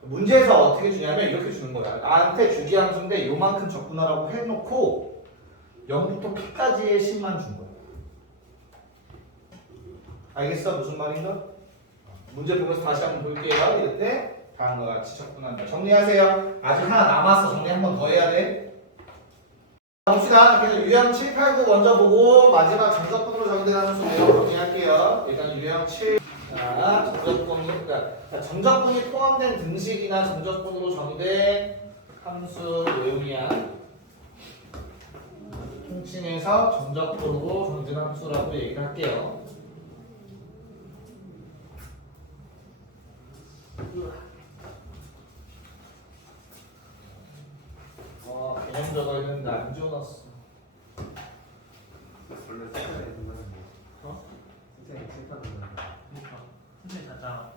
문제에서 어떻게 주냐면 이렇게 주는 거야. 나한테 주기함수인데 요만큼 접근하라고 해놓고 0부터 P까지의 식만 준 거야. 알겠어? 무슨 말인가? 문제 보면서 다시 한번 볼게요. 이럴 때 다음과 같이 접근한다. 정리하세요. 아직 하나 남았어. 정리 한 번 더 해야 돼. 봅시다. 그래서 유형 7, 8, 9 먼저 보고 마지막 정적분으로 정리되는 함수 내용 정리할게요. 일단 유형 7. 자, 정적분이 포함된 등식이나 정적분으로 정의된 함수 내용이야. 통칭해서 정적분으로 정의된 함수라고 얘기를 할게요. 개념 적어 있는데 안 지워놨어. 원래 숫자에 된다는데. 어? 숫자에 칠판인데. 그러니까 선생님 잤잖아.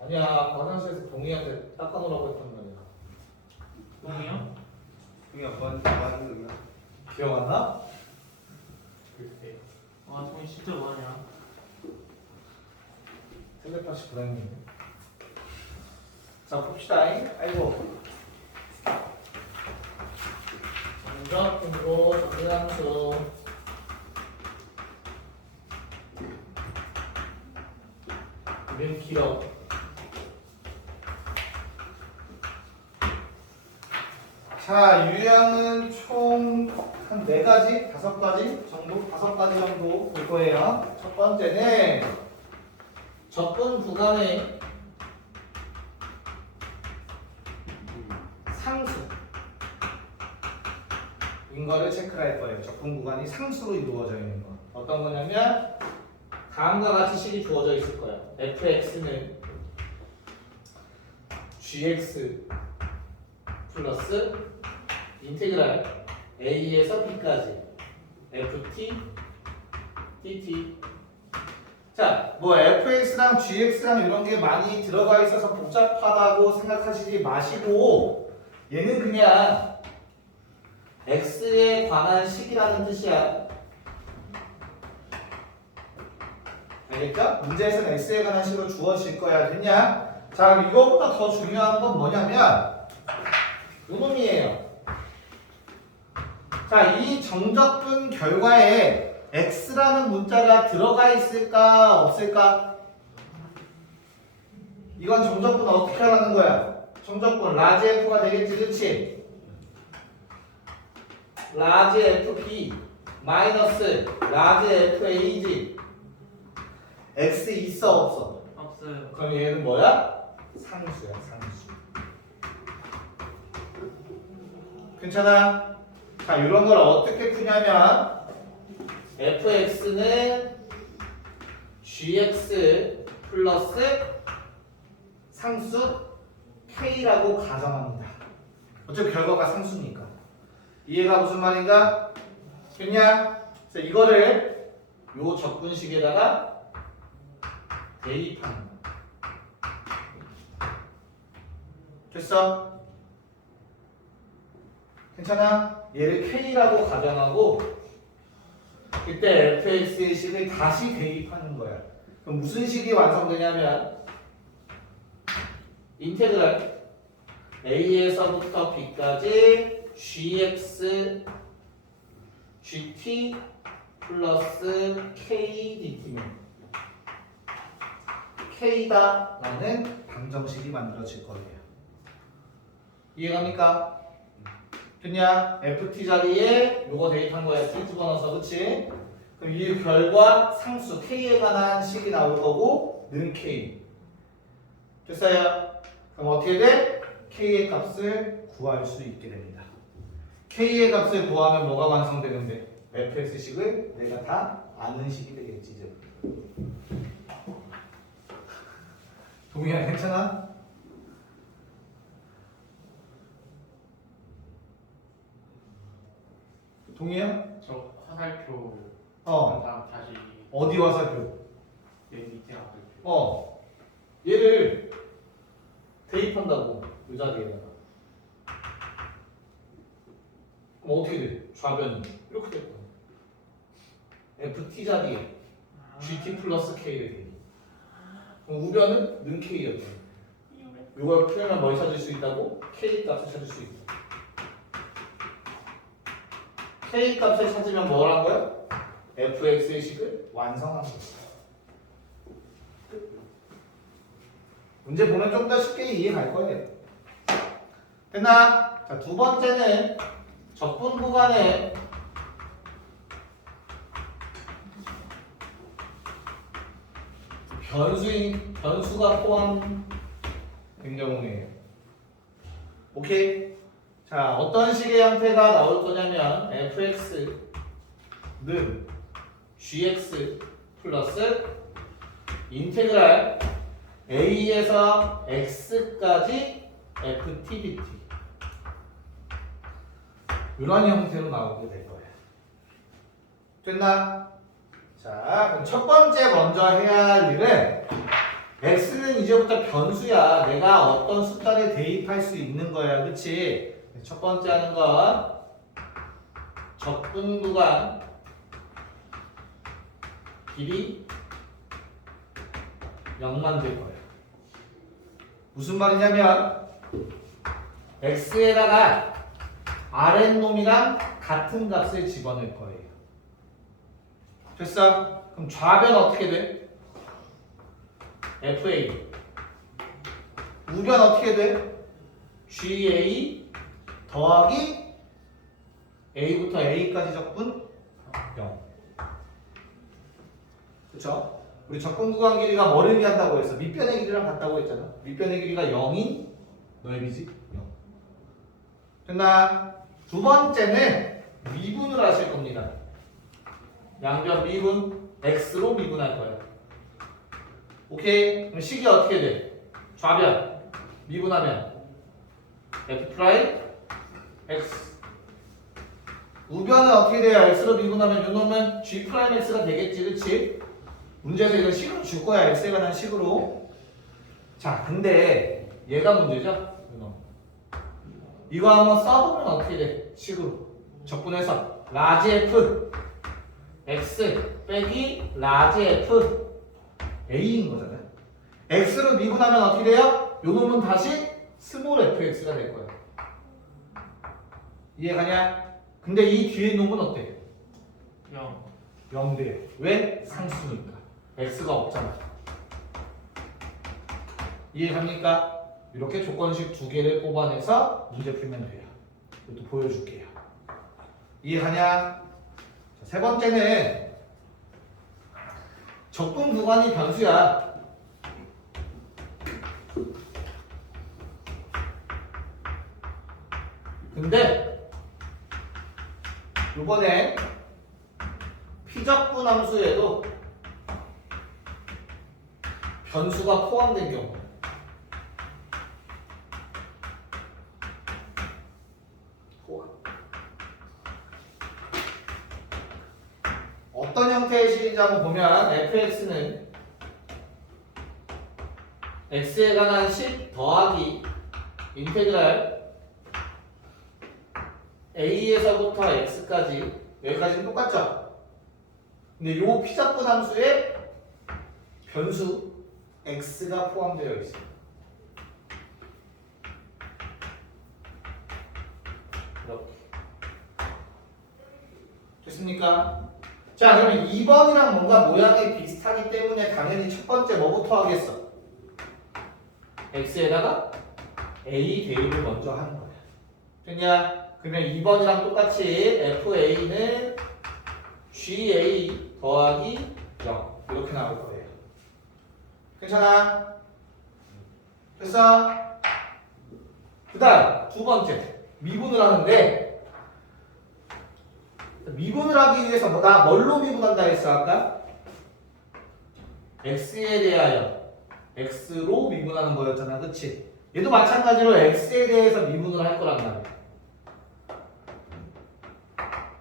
아니야, 화장실에서 동희한테 닦아놓으라고 했단 말이야. 동이요? 그냥 뭐 하는 거야? 기억 안 나? 글쎄. 와 동이 진짜 뭐하냐? 텔레파시 불안이네. 자, 봅시다. 아이고. 정적분으로 정의된 함수. 이름 길어. 자, 유형은 총 한 4가지, 5가지 정도? 5가지 정도 볼 거예요. 첫 번째는 접근 구간의 상수. 인거를 체크할 거예요. 접근 구간이 상수로 이루어져 있는 거. 어떤 거냐면 다음과 같이 식이 주어져 있을 거예요. fx는 gx 플러스 인테그랄 a에서 b까지 ft dt. 자, 뭐 fx랑 gx랑 이런 게 많이 들어가 있어서 복잡하다고 생각하시지 마시고 얘는 그냥 x에 관한 식이라는 뜻이야. 알겠죠? 문제에서는 x에 관한 식으로 주어질 거야. 됐냐? 자, 그럼 이거보다 더 중요한 건 뭐냐면 요 놈이에요. 자, 이 정적분 결과에 x라는 문자가 들어가 있을까 없을까? 이건 정적분 어떻게 하라는 거야? 정적분 라지 f가 되겠지, 그치? 라지 fp 마이너스 라지 fa지. x 있어 없어? 없어요. 그럼 얘는 뭐야? 상수야, 상수. 괜찮아? 자, 이런 걸 어떻게 푸냐면 fx는 gx 플러스 상수 k라고 가정합니다. 어차피 결과가 상수니까. 이해가 무슨 말인가? 됐냐? 그래서 이거를 요 접근식에다가 대입하는 거야. 됐어? 괜찮아? 얘를 k라고 가정하고 그때 fx의 식을 다시 대입하는 거야. 그럼 무슨 식이 완성되냐면 인테그랄 a에서부터 b까지 gx gt 플러스 k dt는 k다 라는 방정식이 만들어질 거예요. 이해갑니까? 됐냐? ft 자리에 요거 대입한 거야. t 집어넣어서, 그치? 그럼 이 결과 상수 k에 관한 식이 나올 거고 는 k. 됐어요? 그럼 어떻게 돼? K의 값을 구할 수 있게 됩니다. K의 값을 구하면 뭐가 완성되는데? fx식을 내가 다 아는 식이 되겠지 이제. 동희야 괜찮아? 동희야? 저 화살표 다음 다시 어디 화살표? 여기 밑에 화살표. 얘를 대입한다고 이 자리에다가. 그럼 어떻게 돼? 좌변이 이렇게 될 거야. ft 자리에 gt 플러스 k를 대입. 그럼 우변은 는 k였죠. 이걸 풀면 뭘 찾을 수 있다고? k 값을 찾을 수 있다. k 값을 찾으면 뭘 한 거야? fx의 식을 완성한 거야. 문제 보면 좀 더 쉽게 이해 갈 거예요. 됐나? 자, 두 번째는 적분 구간에 변수가 포함된 경우에요. 오케이? 자, 어떤 식의 형태가 나올 거냐면 fx는 gx 플러스 인테그랄 a에서 x까지 ft dt 이런 형태로 나오게 될 거예요. 됐나? 자, 그럼 첫 번째 먼저 해야 할 일은 x는 이제부터 변수야. 내가 어떤 숫자를 대입할 수 있는 거야. 그치? 첫 번째 하는 건 적분 구간 길이 0만 될 거예요. 무슨 말이냐면 x에다가 아랫놈이랑 같은 값을 집어넣을 거예요. 됐어? 그럼 좌변 어떻게 돼? fa. 우변 어떻게 돼? ga 더하기 a부터 a까지 적분 0. 그쵸? 우리 적분 구간 길이가 뭐를 의미한다고 했어? 밑변의 길이랑 같다고 했잖아. 밑변의 길이가 0인 넓이지? 0. 됐나? 두 번째는 미분을 하실 겁니다. 양변 미분, x로 미분할 거예요. 오케이? 그럼 식이 어떻게 돼? 좌변 미분하면 f 프라임 x. 우변은 어떻게 돼요? x로 미분하면 요놈은 g 프라임 x가 되겠지, 그렇지? 문제에서 이걸 식으로 줄 거야. x에 관한 식으로. 자, 근데 얘가 문제죠? 이거 한번 써보면 어떻게 돼? 식으로 적분해서 라지 f x 빼기 라지 f a인 거잖아요. x로 미분하면 어떻게 돼요? 요 놈은 다시 스몰 fx가 될 거예요. 이해가냐? 근데 이 뒤에 놈은 어때? 0. 0대. 왜? 상수니까. x가 없잖아. 이해갑니까? 이렇게 조건식 두 개를 뽑아내서 문제 풀면 돼요. 이것도 보여줄게요. 이해가냐? 자, 세 번째는 적분 구간이 변수야. 근데 이번에 피적분 함수에도 변수가 포함된 경우 어떤 형태의 식인지 한번 보면 fx는 x에 관한 식 더하기 인테그랄 a에서부터 x까지 여기까지는 똑같죠? 근데 요 피적분 함수에 변수 x가 포함되어 있어요. 이렇게 됐습니까? 자, 그러면 2번이랑 뭔가 모양이 비슷하기 때문에 당연히 첫 번째 뭐부터 하겠어? x에다가 a 대입을 먼저 하는 거야. 됐냐? 그러면 2번이랑 똑같이 fa는 ga 더하기 0 이렇게 나올 거예요. 괜찮아? 됐어? 그 다음 두 번째 미분을 하는데 미분을 하기 위해서 나 뭘로 미분한다 했어 아까? x에 대하여 x로 미분하는 거였잖아 그치? 얘도 마찬가지로 x에 대해서 미분을 할 거란 말이야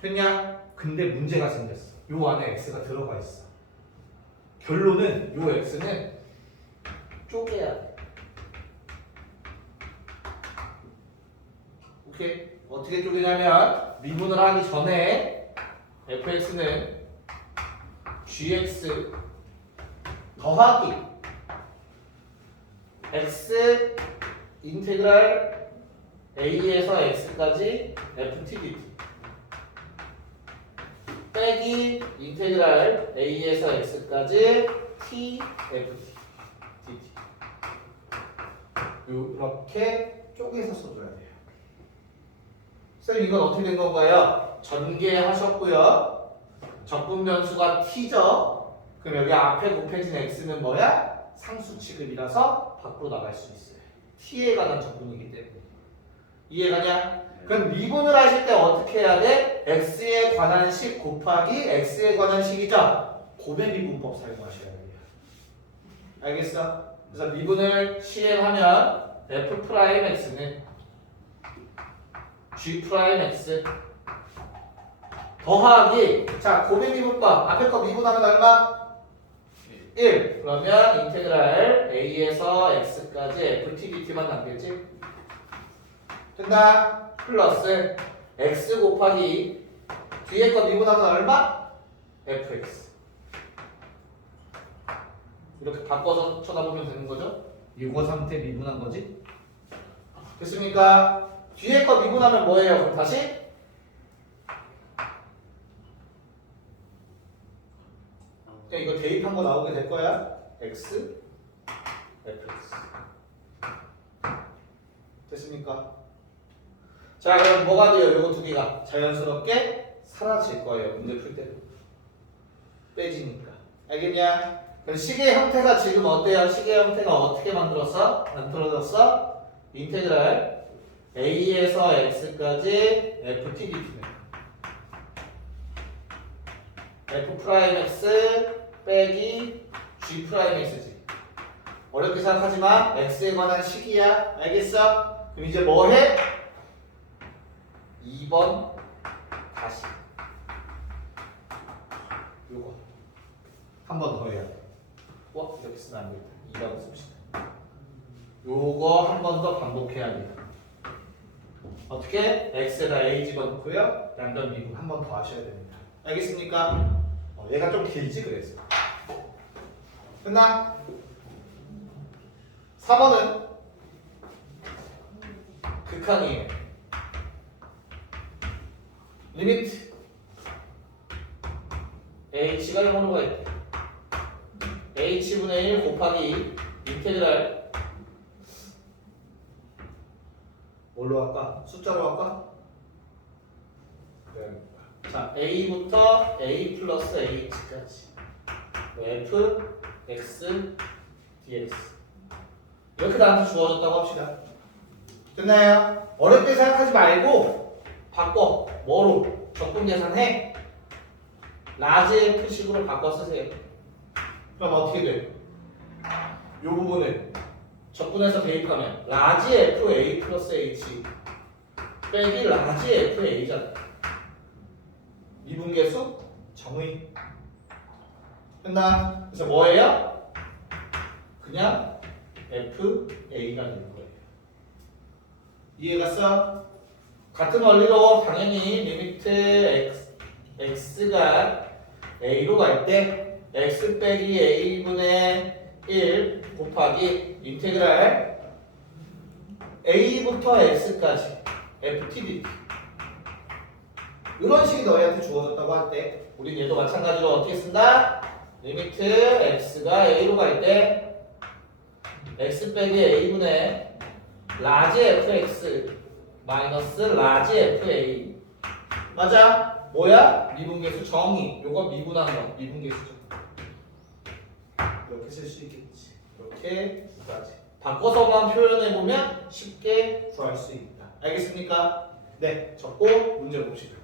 됐냐? 근데 문제가 생겼어 요 안에 x가 들어가 있어 결론은 요 x는 쪼개야 돼 오케이? 어떻게 쪼개냐면 미분을 하기 전에 fx는 gx 더하기 x 인테그랄 a에서 x까지 ft dt 빼기 인테그랄 a에서 x까지 t ft dt 이렇게 쪼개서 써줘야 돼요. 쌤 이건 어떻게 된 건가요? 전개하셨고요. 적분 변수가 t죠. 그럼 여기 앞에 곱해진 x는 뭐야? 상수 취급이라서 밖으로 나갈 수 있어요. t에 관한 적분이기 때문에. 이해가냐? 그럼 미분을 하실 때 어떻게 해야 돼? x에 관한 식 곱하기 x에 관한 식이죠? 고배 미분법 사용하셔야 돼요. 알겠어? 그래서 미분을 시행하면 f'x는 g'x 더하기 자 고배 미분법 앞에 거 미분하면 얼마? 1 그러면 인테그랄 a에서 x까지 ft dt만 남겠지? 된다 플러스 x 곱하기 뒤에 거 미분하면 얼마? fx 이렇게 바꿔서 쳐다보면 되는 거죠? 유거 상태 미분한 거지? 됐습니까? 뒤에 거 미분하면 뭐예요? 그럼 다시? 그냥 이거 대입한 거 나오게 될 거야. x, fx. 됐습니까? 자, 그럼 뭐가 돼요? 요거 두 개가 자연스럽게 사라질 거예요. 문제 풀 때도. 빼지니까. 알겠냐? 그럼 식의 형태가 지금 어때요? 식의 형태가 어떻게 만들어졌어? 인테그랄 a에서 x까지 ft dt네. f'x 빼기 g'x지. 어렵게 생각하지 마. x에 관한 식이야. 알겠어? 그럼 이제 뭐 해? 2번 다시. 요거 한 번 더 해야 돼. 이렇게 쓰면 안 되겠다. 2번 씁시다. 요거 한 번 더 반복해야 돼요. 어떻게? x에다 a 집어넣고요. 양변 미분 한 번 더 하셔야 됩니다. 알겠습니까? 얘가 좀 길지 그래서. 끝나? 4번은 극한이에요. 리미트 h가 0으로 가 있대. h분의 1 곱하기 인테그랄 뭘로 할까? 숫자로 할까? 그래. 자, a부터 a 플러스 h까지 f, x, dx 이렇게 나한테 주어졌다고 합시다. 됐나요? 어렵게 생각하지 말고 바꿔. 뭐로? 적분 계산해. 라지 f식으로 바꿔 쓰세요. 그럼 어떻게 돼? 이 부분을 적분해서 대입하면 라지 f a 플러스 h 빼기 라지 f a잖아. 미분계수 정의. 끝나? 그래서 뭐예요? 그냥 f a가 되는 거예요. 이해갔어? 같은 원리로 당연히 리미트 x가 a로 갈 때 x 빼기 a분의 1 곱하기 인테그랄 a부터 x까지 ft dt 이런 식이 너희한테 주어졌다고 할 때 우린 얘도 마찬가지로 어떻게 쓴다? 리미트 x가 a로 갈 때 x 빼기 a분의 라지 fx 마이너스 라지 fa 맞아? 뭐야? 미분계수 정의. 요거 미분하는 거 미분계수죠. 이렇게 쓸 수 있겠지. 이렇게 두 가지. 바꿔서만 표현해보면 쉽게 구할 수 있다. 알겠습니까? 네, 적고 문제 봅시다.